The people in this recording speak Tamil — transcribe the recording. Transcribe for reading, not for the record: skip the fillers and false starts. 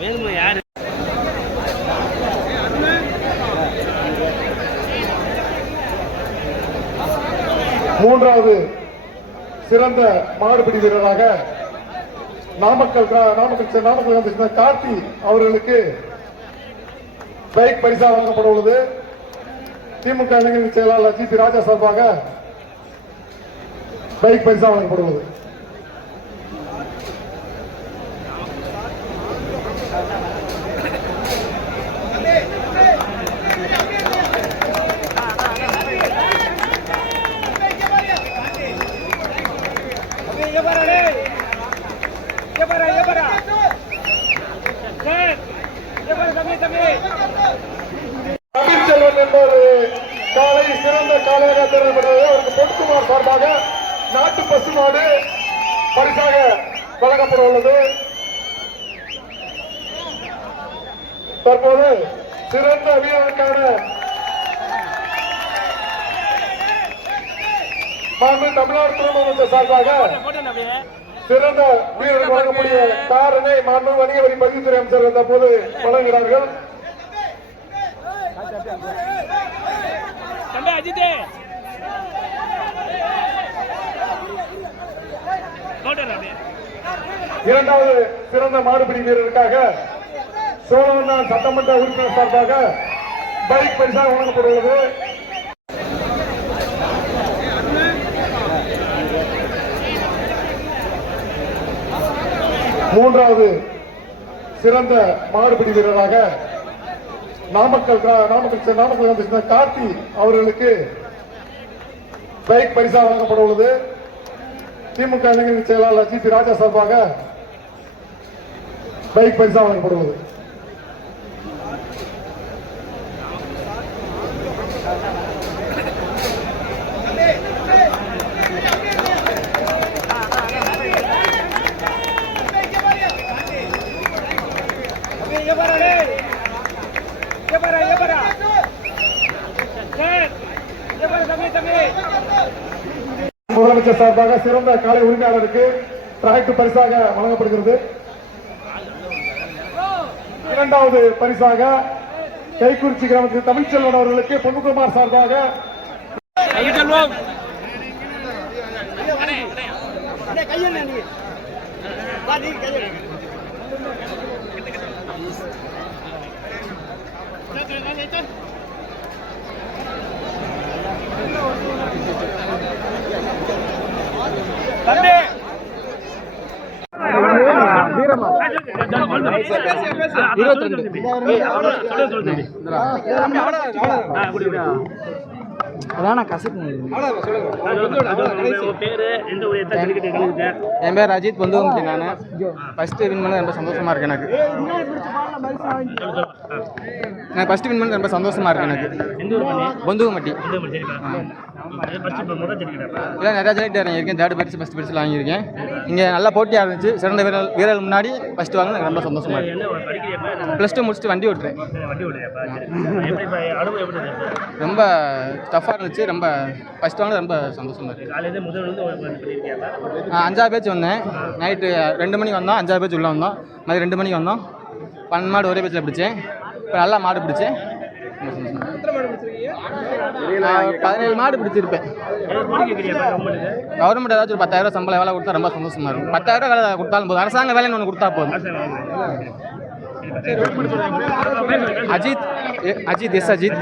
வேணுமா யாரு மூன்றாவது சிறந்த மாடுபிடி வீரராக நாமக்கல் கார்த்தி அவர்களுக்கு பைக் பரிசா வழங்கப்பட உள்ளது. திமுக இளைஞர் செயலாளர் ஜி பி ராஜா சார்பாக பைக் பரிசா வழங்கப்பட உள்ளது. தமிழ்ச்செல்வன் என்பது காலை சிறந்த காலையாக தேர்ந்தெடுப்பது. அவருக்கு பொன்குமார் சார்பாக நாட்டு பசுமாடு பரிசாக வழங்கப்பட உள்ளது. தற்போது சிறந்த வீரருக்கான தமிழ்நாடு துணை அமைச்சர் சார்பாக சிறந்த வீரர்கள் வழங்கக்கூடிய காரனை மாண்பு வணிக வரி பதிவுத்துறை அமைச்சர்கள் தற்போது வழங்குகிறார்கள். இரண்டாவது சிறந்த மாடுபிடி வீரருக்காக சோழவந்தான் சட்டமன்ற உறுப்பினர் சார்பாக பைக் பரிசாக வழங்கப்படுகிறது. மூன்றாவது சிறந்த மாடுபிடி வீரராக நாமக்கல் கார்த்தி அவர்களுக்கு பைக் பரிசா வழங்கப்பட உள்ளது. திமுக இளைஞர் செயலாளர் ஜி பி ராஜா சார்பாக பைக் பரிசா வழங்கப்படுவது. முதலமைச்சர் சார்பாக சிறந்த காலை உரிமையாளருக்கு டிராக்டர் பரிசாக வழங்கப்படுகிறது. இரண்டாவது பரிசாக கைக்குறிச்சி கிராமத்தில் தமிழ்ச்செல்வன் அவர்களுக்கு பொன்குமார் சார்பாக என் பேர் அஜித் பொந்துகுமட்டி. நான் ஃபர்ஸ்ட் வின் பண்ண ரொம்ப சந்தோஷமா இருக்கு. எனக்கு ஃபர்ஸ்ட் வின் பண்ண ரொம்ப சந்தோஷமா இருக்கு. எனக்கு பொந்துகுமட்டி இல்லை நிறையா ஜெயிட்டு இறங்கியிருக்கேன். தேர்ட் பரிசு ஃபர்ஸ்ட் பரிசு வாங்கியிருக்கேன். இங்கே நல்லா போட்டியாக இருந்துச்சு. சிறந்த வீரர்கள் முன்னாடி ஃபர்ஸ்ட் வாங்க எனக்கு ரொம்ப சந்தோஷமா இருக்கு. +2 முடிச்சுட்டு வண்டி ஓட்டுறேன். ரொம்ப டஃப்பாக இருந்துச்சு. ரொம்ப ஃபர்ஸ்ட் வாங்க ரொம்ப சந்தோஷமா இருக்கு. 5 பேச்சு வந்தேன். நைட்டு 2 மணிக்கு வந்தோம். 5 பேச்சு உள்ளே வந்தோம். மதியம் 2 மணிக்கு வந்தோம். 12 மாடு ஒரே பேச்சில் பிடிச்சேன். இப்போ நல்லா மாடு பிடிச்சேன். 17 மாடு பிடிச்சிருப்பேன். கவர்மெண்ட் ஏதாச்சும் ஒரு 10,000 சம்பளம் வேலை கொடுத்தா ரொம்ப சந்தோஷமா இருக்கும். 10,000 வேலை கொடுத்தாலும் போதும். அரசாங்க வேலைன்னு ஒன்று கொடுத்தா போதும். அஜித் எஸ் அஜித்.